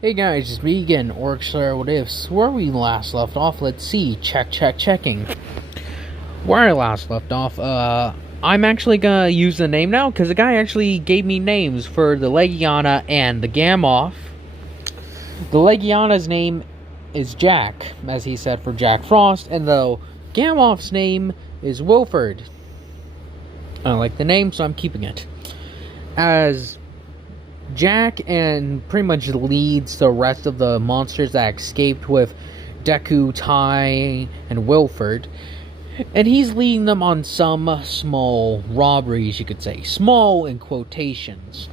Hey guys, it's me again, Orc What Ifs. Where we last left off, let's see. Checking. Where I last left off, I'm actually gonna use the name now, because the guy actually gave me names for the Legiana and the Gamoth. The Legiana's name is Jack, as he said, for Jack Frost, and the Gamoth's name is Wilford. I like the name, so I'm keeping it. As Jack and pretty much leads the rest of the monsters that escaped with Deku, Tai, and Wilford. And he's leading them on some small robberies, you could say. Small in quotations.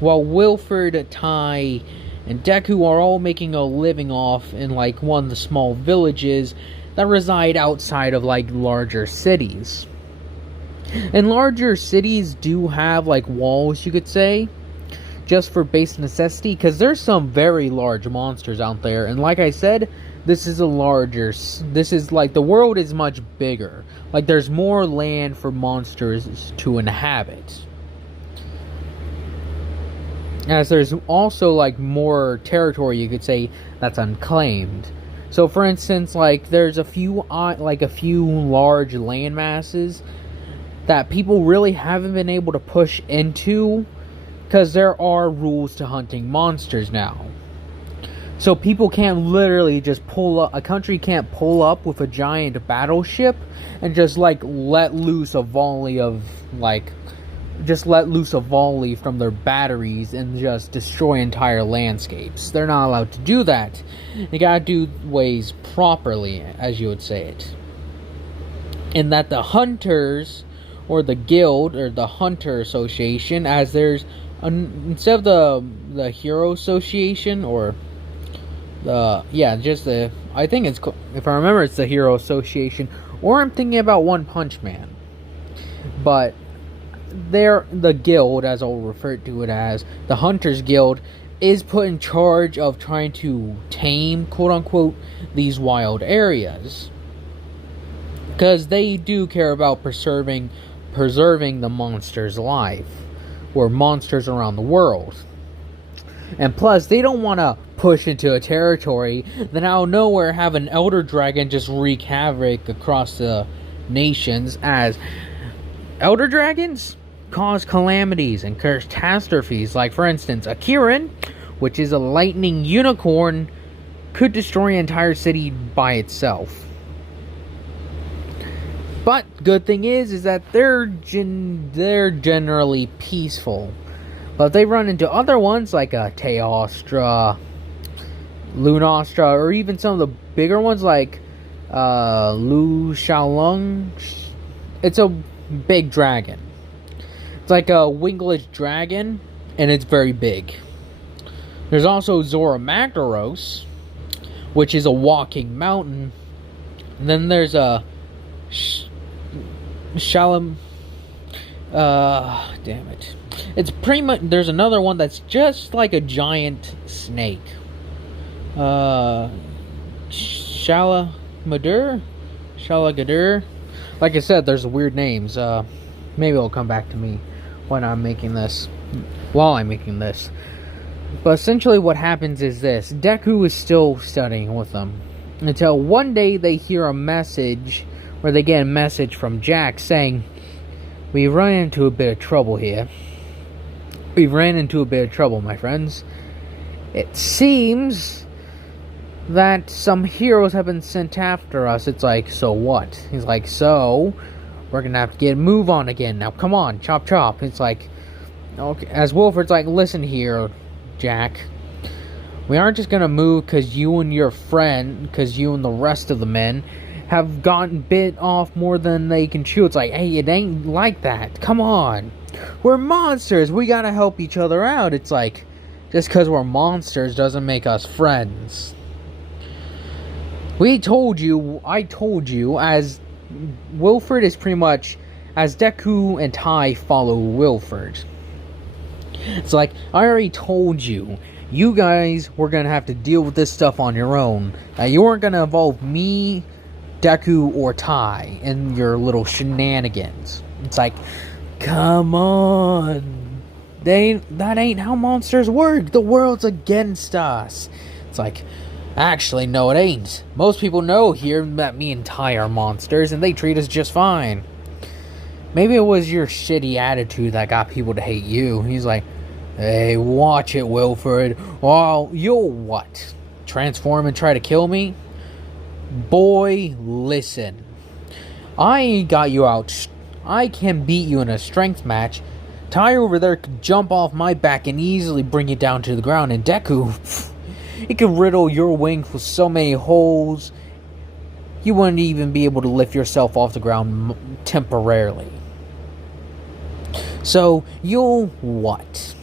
While Wilford, Tai, and Deku are all making a living off in like one of the small villages that reside outside of like larger cities. And larger cities do have like walls, you could say, just for base necessity, because there's some very large monsters out there, and like I said, this is like, the world is much bigger. Like, there's more land for monsters to inhabit. As there's also, like, more territory, you could say, that's unclaimed. So, for instance, like, there's a few large land masses that people really haven't been able to push into, because there are rules to hunting monsters now. So people can't literally just pull up, a country can't pull up with a giant battleship and just like let loose a volley from their batteries and just destroy entire landscapes. They're not allowed to do that. They gotta do ways properly, as you would say it. And that the hunters, or the guild, or the hunter association, as there's instead of the hero association, or I think it's, if I remember, it's the hero association, or I'm thinking about One Punch Man, but the guild, as I'll refer to it as, the Hunters Guild, is put in charge of trying to tame, quote unquote, these wild areas, because they do care about preserving the monster's life, or monsters around the world. And plus, they don't want to push into a territory that out of nowhere have an elder dragon just wreak havoc across the nations, as elder dragons cause calamities and catastrophes. Like, for instance, a Kirin, which is a lightning unicorn, could destroy an entire city by itself. But good thing is that they're generally peaceful. But if they run into other ones like a Teostra, Lunastra, or even some of the bigger ones like Lu Xiaolong, it's a big dragon. It's like a wingless dragon, and it's very big. There's also Zoramagdaros, which is a walking mountain. And then there's a damn it. It's pretty much, there's another one that's just like a giant snake. Shalagadur. Like I said, there's weird names. Maybe it'll come back to me while I'm making this. But essentially what happens is this. Deku is still studying with them, until one day they hear a message, where they get a message from Jack saying, "We've run into a bit of trouble here. We've ran into a bit of trouble, my friends. It seems that some heroes have been sent after us." It's like, so what? He's like, so we're gonna have to get a move on again. Now, come on, chop chop. It's like, okay. As Wilford's like, listen here, Jack. We aren't just gonna move because you and the rest of the men have gotten bit off more than they can chew. It's like, hey, it ain't like that. Come on. We're monsters. We gotta help each other out. It's like, just because we're monsters doesn't make us friends. I told you, as Wilford is pretty much, as Deku and Tai follow Wilford. It's like, I already told you. You guys were gonna have to deal with this stuff on your own. You weren't gonna involve me, Deku, or Tai in your little shenanigans. It's like, come on. That ain't how monsters work. The world's against us. It's like, actually, no, it ain't. Most people know here that me and Ty are monsters, and they treat us just fine. Maybe it was your shitty attitude that got people to hate you. He's like, hey, watch it, Wilford. Oh, you'll what? Transform and try to kill me? Boy, listen. I got you out. I can beat you in a strength match. Ty over there could jump off my back and easily bring you down to the ground. And Deku, he could riddle your wings with so many holes, you wouldn't even be able to lift yourself off the ground temporarily. So, you'll what?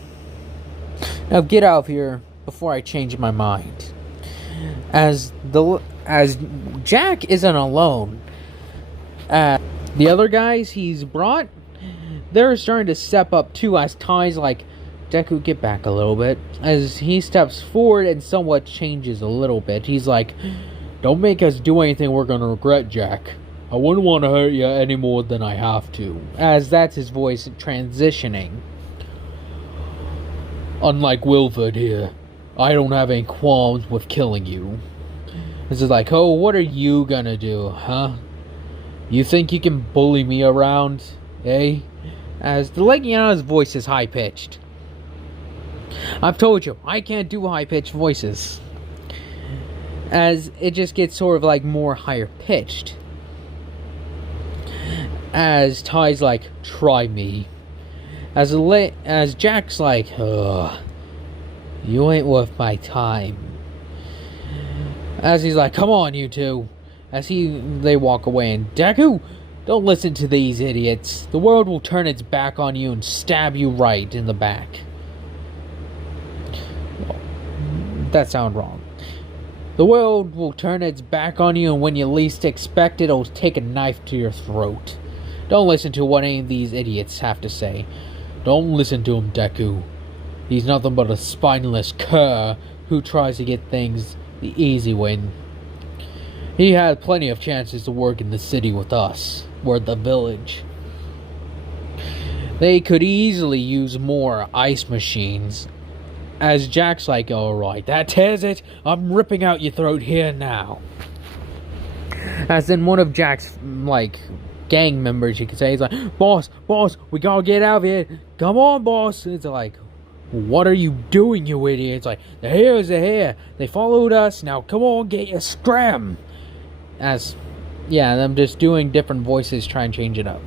Now get out of here before I change my mind. As Jack isn't alone, the other guys he's brought, they're starting to step up too, as Ty's like, Deku, get back a little bit. As he steps forward and somewhat changes a little bit, he's like, don't make us do anything we're gonna regret, Jack. I wouldn't want to hurt you any more than I have to. As that's his voice transitioning. Unlike Wilford here, I don't have any qualms with killing you. This is like, oh, what are you gonna do, huh? You think you can bully me around, eh? As the Legiana's voice is high-pitched. I've told you, I can't do high-pitched voices. As it just gets sort of like more higher-pitched. As Ty's like, try me. As Jack's like, ugh, you ain't worth my time. As he's like, come on, you two. As they walk away, and Deku, don't listen to these idiots. The world will turn its back on you and stab you right in the back. Well, that sounded wrong. The world will turn its back on you, and when you least expect it, it'll take a knife to your throat. Don't listen to what any of these idiots have to say. Don't listen to him, Deku. He's nothing but a spineless cur who tries to get things the easy way. He had plenty of chances to work in the city with us, or the village. They could easily use more ice machines. As Jack's like, alright, that tears it. I'm ripping out your throat here now. As in one of Jack's, like, gang members, you could say, he's like, boss, we gotta get out of here. Come on, boss. It's like, what are you doing, you idiot? It's like, they're here. They followed us. Now, come on, get your scram. As, yeah, I'm just doing different voices, trying to change it up.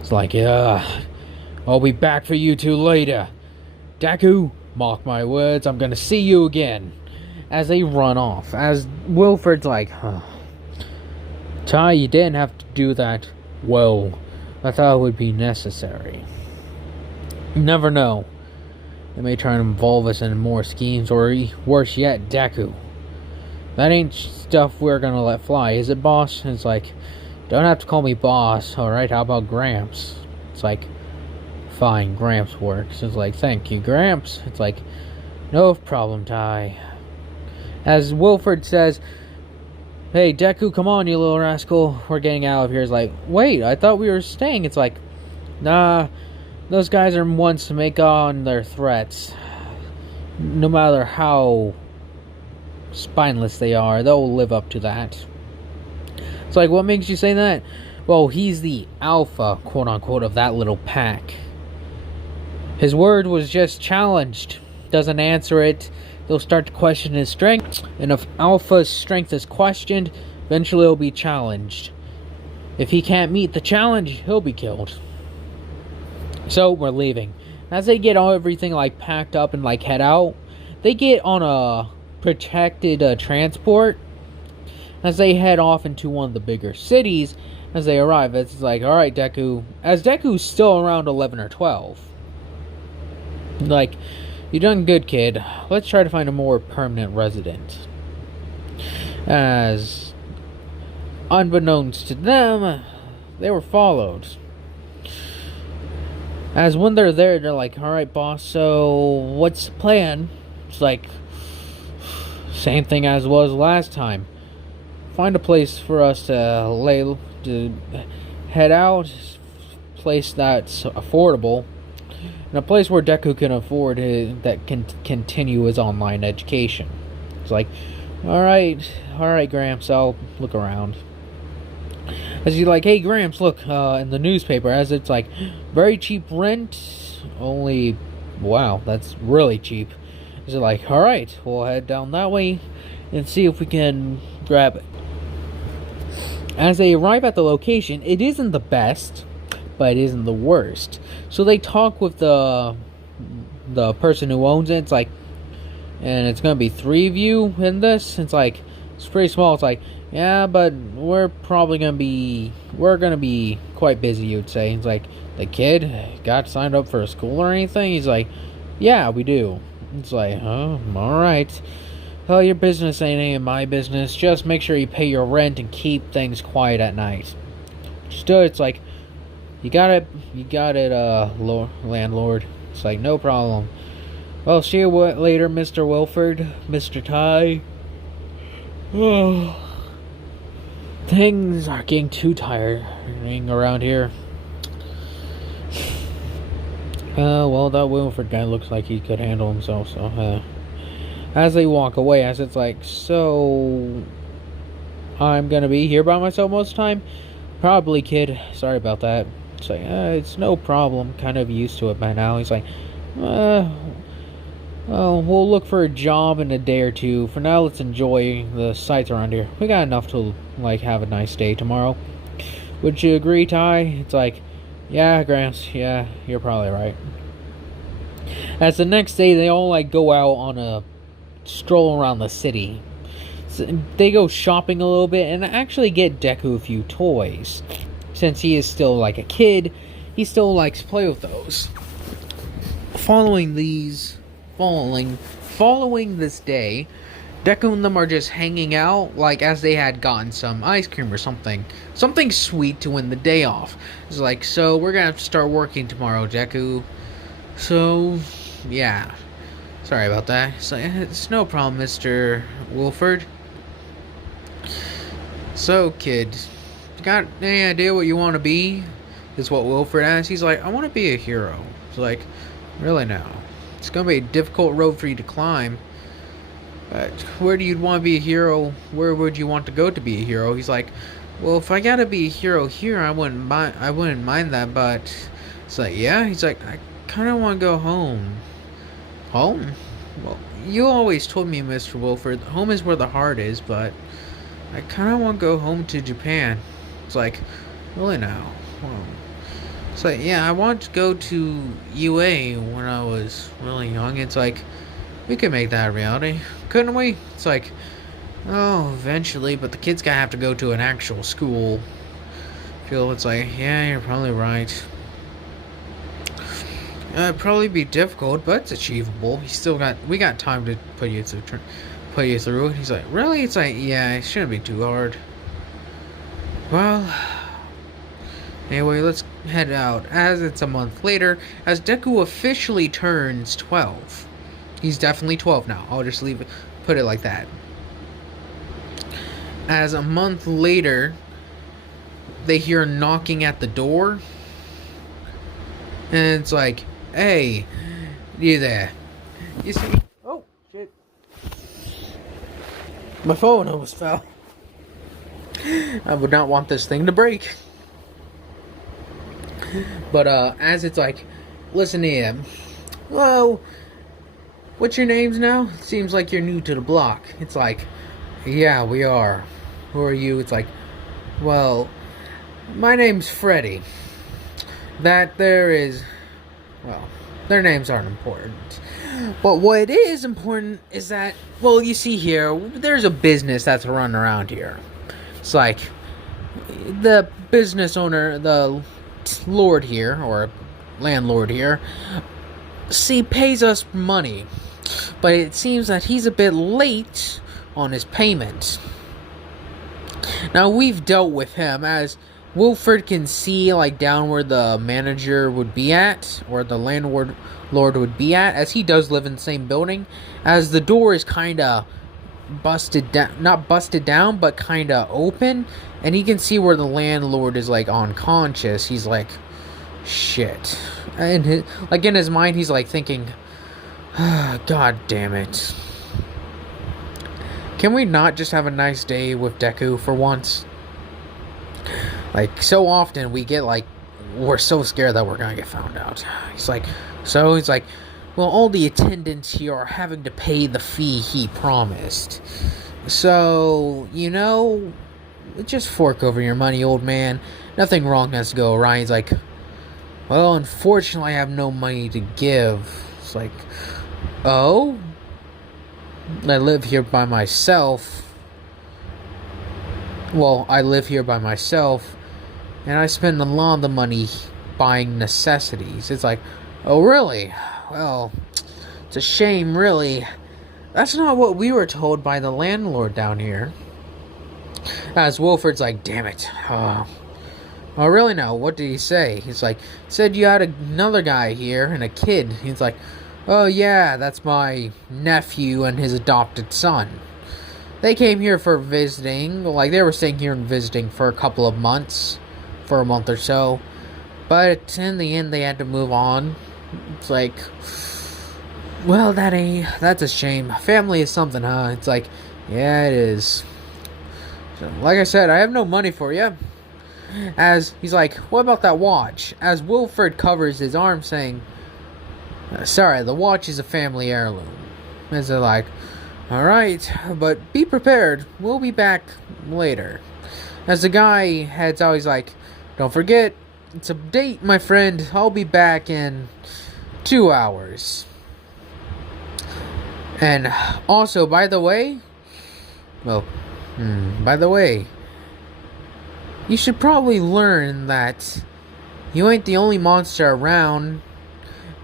It's like, I'll be back for you two later. Deku, mark my words, I'm gonna see you again. As they run off. As Wilford's like, Ty, you didn't have to do that. Well, I thought it would be necessary. You never know. They may try to involve us in more schemes, or worse yet, Deku. That ain't stuff we're gonna let fly, is it, boss? It's like, don't have to call me boss, alright? How about Gramps? It's like, fine, Gramps works. It's like, thank you, Gramps. It's like, no problem, Ty. As Wilford says, hey, Deku, come on, you little rascal. We're getting out of here. It's like, wait, I thought we were staying. It's like, nah, those guys are ones to make on their threats. No matter how spineless they are, they'll live up to that. It's like, what makes you say that? Well, he's the alpha, quote-unquote, of that little pack. His word was just challenged. Doesn't answer it, they'll start to question his strength. And if Alpha's strength is questioned, eventually he'll be challenged. If he can't meet the challenge, he'll be killed. So, we're leaving. As they get everything, like, packed up and, like, head out, they get on a protected transport. As they head off into one of the bigger cities, as they arrive, it's like, alright, Deku. As Deku's still around 11 or 12. Like, you done good, kid. Let's try to find a more permanent resident. As, unbeknownst to them, they were followed. As when they're there, they're like, alright, boss, so what's the plan? It's like, same thing as was last time. Find a place for us to head out, place that's affordable. in a place where Deku can afford that can continue his online education. It's like, all right, Gramps, I'll look around. As he's like, hey, Gramps, look, in the newspaper, as it's like, very cheap rent, only, wow, that's really cheap. He's like, all right, we'll head down that way and see if we can grab it. As they arrive at the location, it isn't the best, but it isn't the worst. So they talk with the person who owns it. It's like, and it's gonna be 3 of you in this. It's like, it's pretty small. It's like, yeah, but we're gonna be quite busy, you'd say. It's like, the kid got signed up for a school or anything? He's like, yeah, we do. It's like, oh, alright. Well, your business ain't any of my business. Just make sure you pay your rent and keep things quiet at night. Still, it's like, you got it, landlord. It's like, no problem. Well, see you later, Mr. Wilford, Mr. Ty. Oh, things are getting too tiring around here. Well, that Wilford guy looks like he could handle himself, so, As they walk away, as it's like, so, I'm gonna be here by myself most of the time? Probably, kid. Sorry about that. It's like, it's no problem. Kind of used to it by now. He's like, well, we'll look for a job in a day or two. For now, let's enjoy the sights around here. We got enough to, like, have a nice day tomorrow. Would you agree, Ty? It's like, yeah, Gramps, yeah, you're probably right. As the next day, they all, like, go out on a stroll around the city. So they go shopping a little bit and actually get Deku a few toys. Since he is still, like, a kid, he still likes to play with those. Following this day, Deku and them are just hanging out, like, as they had gotten some ice cream or something. Something sweet to win the day off. It's like, so we're gonna have to start working tomorrow, Deku. So, yeah. Sorry about that. It's like, it's no problem, Mr. Wilford. So, kid, got any idea what you want to be? Is what Wilford asks. He's like, I want to be a hero. It's like, really now? It's gonna be a difficult road for you to climb. But where do you want to be a hero? Where would you want to go to be a hero? He's like, well, if I gotta be a hero here, I wouldn't mind that. But it's like, yeah. He's like, I kind of want to go home. Home? Well, you always told me, Mr. Wilford, home is where the heart is. But I kind of want to go home to Japan. It's like, really now? Well, it's like, yeah, I wanted to go to UA when I was really young. It's like, we could make that a reality, couldn't we? It's like, oh, eventually, but the kids gotta have to go to an actual school. It's like, yeah, you're probably right. It'd probably be difficult, but it's achievable. We got time to put you through. He's like, really? It's like, yeah, it shouldn't be too hard. Well, anyway, let's head out. As it's a month later, as Deku officially turns 12. He's definitely 12 now. I'll just put it like that. As a month later, they hear knocking at the door. And it's like, hey, you there? You see? Oh, shit. My phone almost fell. I would not want this thing to break. But, as it's like, listen here. Well, what's your names now? Seems like you're new to the block. It's like, yeah, we are. Who are you? It's like, well, my name's Freddy. That there is, well, their names aren't important. But what is important is that, well, you see here, there's a business that's run around here. It's like, the business owner, the lord here, or landlord here, pays us money. But it seems that he's a bit late on his payment. Now, we've dealt with him, as Wilford can see, like, down where the manager would be at, or the landlord would be at, as he does live in the same building, as the door is kind of busted down, not busted down, but kind of open, and he can see where the landlord is, like, unconscious. He's like, shit. in his mind, he's like thinking, God damn it. Can we not just have a nice day with Deku for once? Like, so often we get like, we're so scared that we're gonna get found out. He's like, well, all the attendants here are having to pay the fee he promised. So, just fork over your money, old man. Nothing wrong has to go right. He's like, well, unfortunately, I have no money to give. It's like, oh? I live here by myself. Well, I live here by myself, and I spend a lot of the money buying necessities. It's like, oh, really? Well, it's a shame, really. That's not what we were told by the landlord down here. As Wilford's like, damn it. Oh, really now? What did he say? He's like, said you had another guy here and a kid. He's like, oh yeah, that's my nephew and his adopted son. They came here for visiting. Like, they were staying here and visiting for a couple of months. For a month or so. But in the end, they had to move on. It's like, well, that's a shame. Family is something, huh? It's like, yeah, it is. So, like I said, I have no money for you. As he's like, what about that watch? As Wilford covers his arm, saying, sorry, the watch is a family heirloom. As they're like, alright, but be prepared. We'll be back later. As the guy heads out, he's like, don't forget, it's a date, my friend. I'll be back in 2 hours. And also, by the way, you should probably learn that you ain't the only monster around.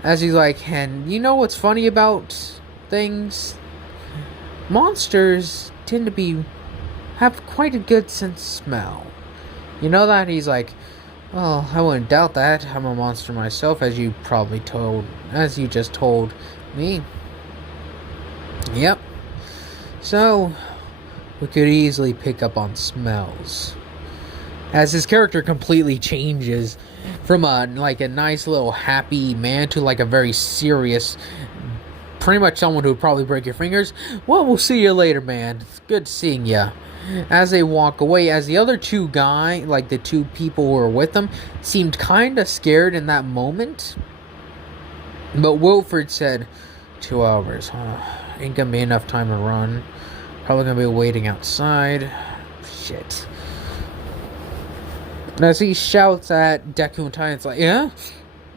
As he's like, and you know what's funny about things? Monsters tend to have quite a good sense of smell. You know that? He's like, well, I wouldn't doubt that. I'm a monster myself, as you just told me. Yep. So, we could easily pick up on smells. As his character completely changes from a nice little happy man to like a very serious, pretty much someone who would probably break your fingers. Well, we'll see you later, man. It's good seeing ya. As they walk away, as the other two the two people who were with them, seemed kind of scared in that moment. But Wilford said, 2 hours, huh? Ain't gonna be enough time to run. Probably gonna be waiting outside. Shit. And as he shouts at Deku and Tai, it's like, yeah?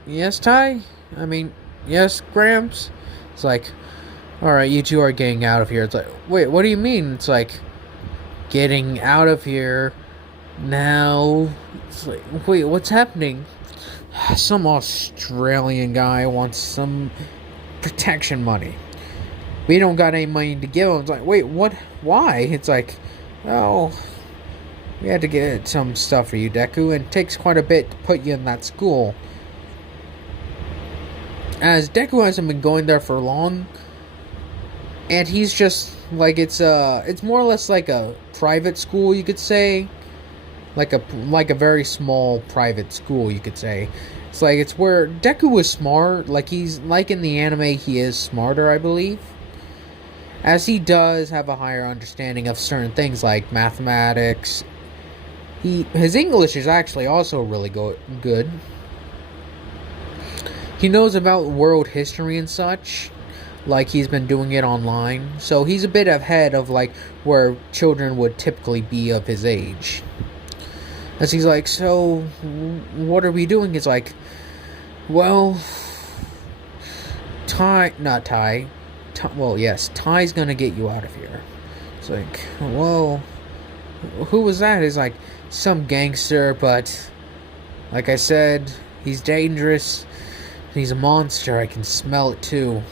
Yes, Tai? I mean, yes, Gramps? It's like, alright, you two are getting out of here. It's like, wait, what do you mean? It's like, getting out of here now. It's like, wait, what's happening? Some Australian guy wants some protection money. We don't got any money to give him. It's like, wait, what? Why? It's like, oh, we had to get some stuff for you, Deku, and it takes quite a bit to put you in that school. As Deku hasn't been going there for long, and he's just like, it's more or less like a private school, you could say, like a very small private school, you could say. It's like, it's where Deku was smart, like he's like in the anime, he is smarter, I believe, as he does have a higher understanding of certain things like mathematics. His English is actually also really good. He knows about world history and such. Like, he's been doing it online. So he's a bit ahead of, like, where children would typically be of his age. As he's like, so, what are we doing? It's like, well, Tai's gonna get you out of here. It's like, well, who was that? It's like, some gangster, but, like I said, he's dangerous. He's a monster. I can smell it, too.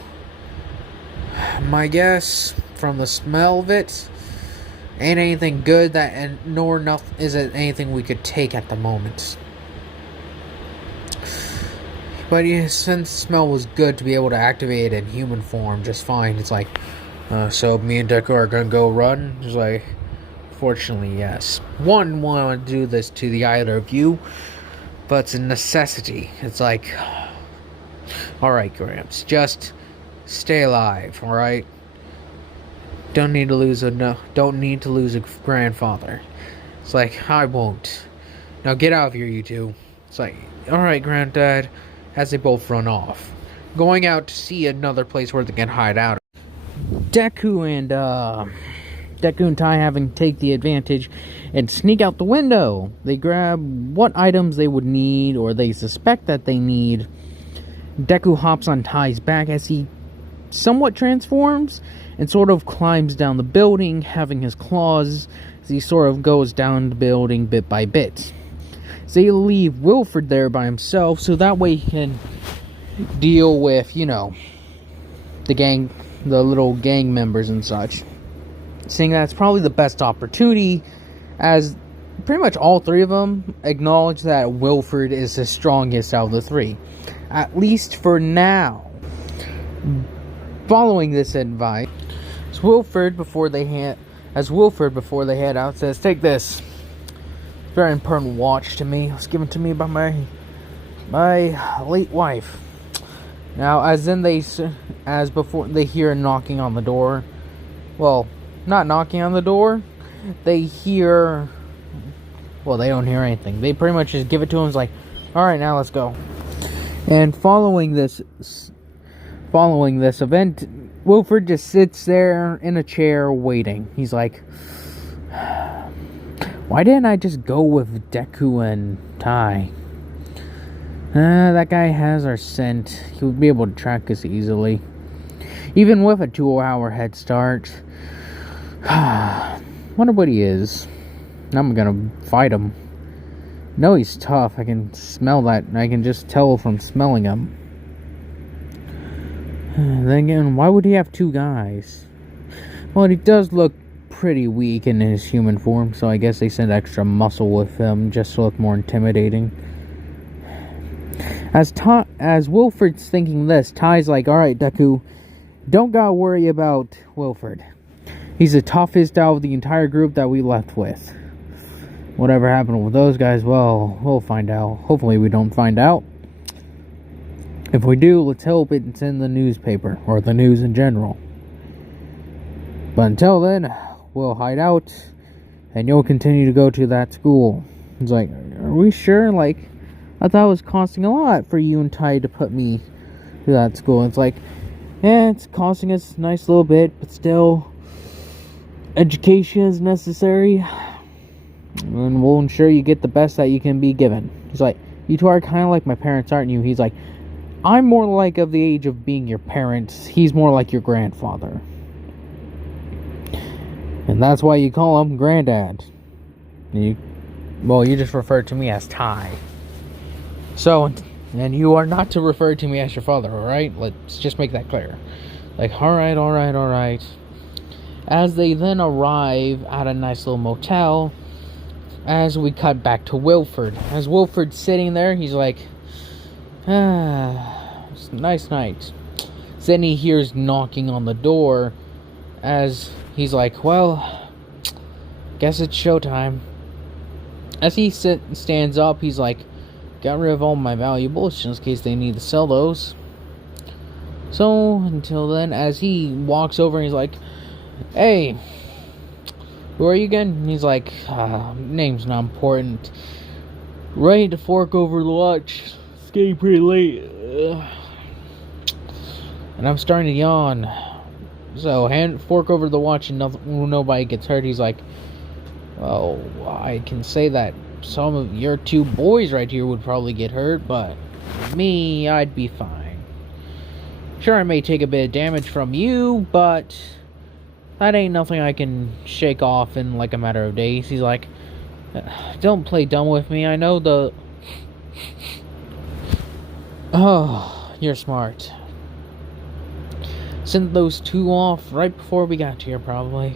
My guess, from the smell of it, ain't anything good isn't anything we could take at the moment. But yeah, since the smell was good to be able to activate it in human form just fine, it's like, so me and Deku are gonna go run? It's like, fortunately, yes. One want to do this to the either of you, but it's a necessity. It's like, Alright, Gramps, just stay alive, alright? Don't need to lose a grandfather. It's like, I won't. Now get out of here, you two. It's like, alright, Granddad, as they both run off. Going out to see another place where they can hide out. Deku and Tai having take the advantage and sneak out the window. They grab what items they would need or they suspect that they need. Deku hops on Tai's back as he somewhat transforms and sort of climbs down the building, having his claws as he sort of goes down the building bit by bit. So they leave Wilford there by himself so that way he can deal with, the little gang members and such. Saying that's probably the best opportunity, as pretty much all three of them acknowledge that Wilford is the strongest out of the three, at least for now. Following this advice, Wilford before they head out says, "Take this very important watch to me. It was given to me by my late wife." Now, as before they hear a knocking on the door. Well, not knocking on the door. They hear... Well, they don't hear anything. They pretty much just give it to him. It's like, alright, now let's go. And following this event, Wilford just sits there in a chair waiting. He's like, why didn't I just go with Deku and Tai? That guy has our scent. He would be able to track us easily. Even with a 2-hour head start. Wonder what he is. I'm gonna fight him. No, he's tough. I can smell that. I can just tell from smelling him. Then again, why would he have two guys? Well, he does look pretty weak in his human form, so I guess they send extra muscle with him just to look more intimidating. As Wilford's thinking this, Tai's like, alright, Deku, don't gotta worry about Wilford. He's the toughest out of the entire group that we left with. Whatever happened with those guys, well, we'll find out. Hopefully we don't find out. If we do, let's hope it's in the newspaper, or the news in general. But until then, we'll hide out, and you'll continue to go to that school. It's like, are we sure? Like, I thought it was costing a lot for you and Tai to put me to that school. It's like, yeah, it's costing us a nice little bit, but still, education is necessary, and we'll ensure you get the best that you can be given. He's like, you two are kind of like my parents, aren't you? He's like, I'm more like of the age of being your parents. He's more like your grandfather. And that's why you call him Granddad. You just refer to me as Tai. So, and you are not to refer to me as your father, alright? Let's just make that clear. Like, alright. As they then arrive at a nice little motel, as we cut back to Wilford. As Wilford's sitting there, he's like, it's a nice night. Then he hears knocking on the door, as he's like, well, guess it's showtime. As he stands up, he's like, got rid of all my valuables, just in case they need to sell those. So, until then, as he walks over, he's like, hey, who are you again? And he's like, name's not important. Ready to fork over the watch. It's getting pretty late. And I'm starting to yawn. So, fork over the watch and nobody gets hurt. He's like, well, I can say that some of your two boys right here would probably get hurt, but me, I'd be fine. Sure, I may take a bit of damage from you, but that ain't nothing I can shake off in like a matter of days. He's like, don't play dumb with me. I know the... Oh, you're smart. Sent those two off right before we got here, probably.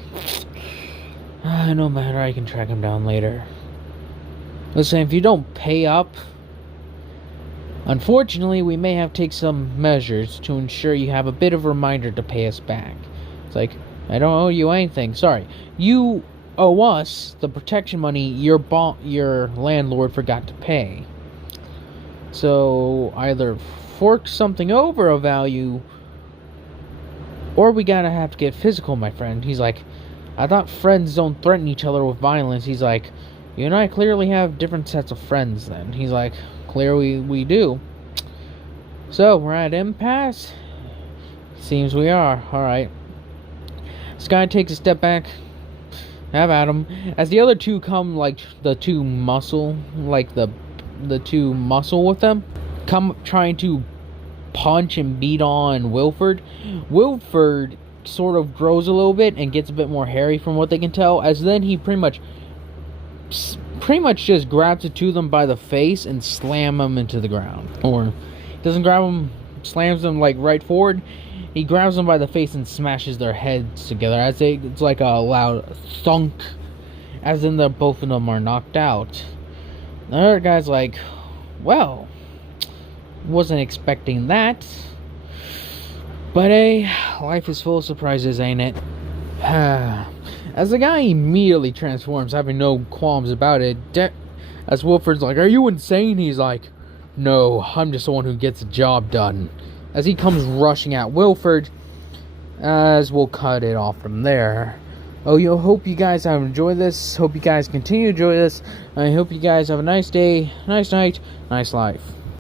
No matter, I can track them down later. Listen, if you don't pay up, unfortunately, we may have to take some measures to ensure you have a bit of a reminder to pay us back. It's like, I don't owe you anything. Sorry. You owe us the protection money your landlord forgot to pay. So, either fork something over a value, or we gotta have to get physical, my friend. He's like, I thought friends don't threaten each other with violence. He's like, you and I clearly have different sets of friends then. He's like, clearly we do. So, we're at impasse? Seems we are. Alright. This guy takes a step back. Have at him. As the other two come, like, the two muscle with them, come trying to punch and beat on Wilford. Wilford sort of grows a little bit and gets a bit more hairy from what they can tell, as then he pretty much just grabs the two of them by the face and slam them into the ground. Or doesn't grab them, slams them like right forward. He grabs them by the face and smashes their heads together as it's like a loud thunk, as in both of them are knocked out. The other guy's like, well, wasn't expecting that. But hey, life is full of surprises, ain't it? As the guy immediately transforms, having no qualms about it, as Wilford's like, are you insane? He's like, no, I'm just the one who gets the job done. As he comes rushing at Wilford, as we'll cut it off from there. Oh, hope you guys have enjoyed this. Hope you guys continue to enjoy this. I hope you guys have a nice day, nice night, nice life.